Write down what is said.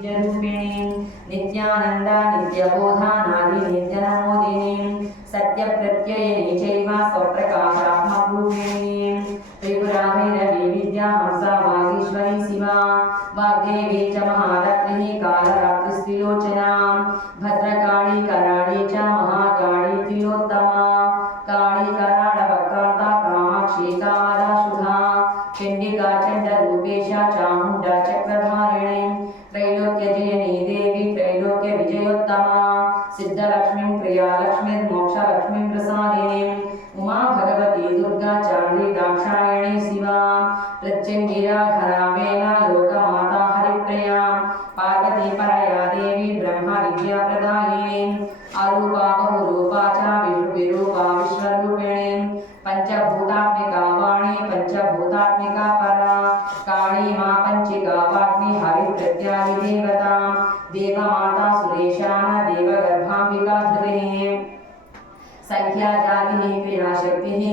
नित्यरूपिणीं नित्यानन्दा नित्यबोधानादि नित्यनमोदिनीं सत्यप्रत्ययिनी चैव स्वप्रकाशात्मरूपिणीं त्रिपुराभैरवी विद्या हंसा वागीश्वरी शिवा वाग्देवी च महालक्ष्मी कालरात्रिस्त्रिलोचना भद्रकाली कराळी च महाकाली त्रिलोत्तमा काली कराळवक्रान्ता कामाक्षी कामदाशुधा चण्डिका चण्डरूपेशा चामुण्डा चक्रधारिणी त्रैलोक्यजयनी देवी त्रैलोक्यविजयोत्तमा सिद्धलक्ष्मीं प्रियालक्ष्मीर्मोक्षलक्ष्मीं प्रसादिनीं उमा भगवती दुर्गा चाण्डी दाक्षायणी शिवा प्रत्यङ्गिराधरा वेला लोकमाता हरिप्रिया पार्वती परया देवी ब्रह्म विद्याप्रदायिनी अरूपा बहुरूपा च विरूपा विश्वरूपिणी पंचभूतात्मिका वाणी पंचभूतात्मिका परा काली मां पंचिका वाग्मी हरिप्रत्यादि देवता देवमाता सुरेशाना देवगर्भाम्बिका धृतिः संख्या जातिः क्रियाशक्तिः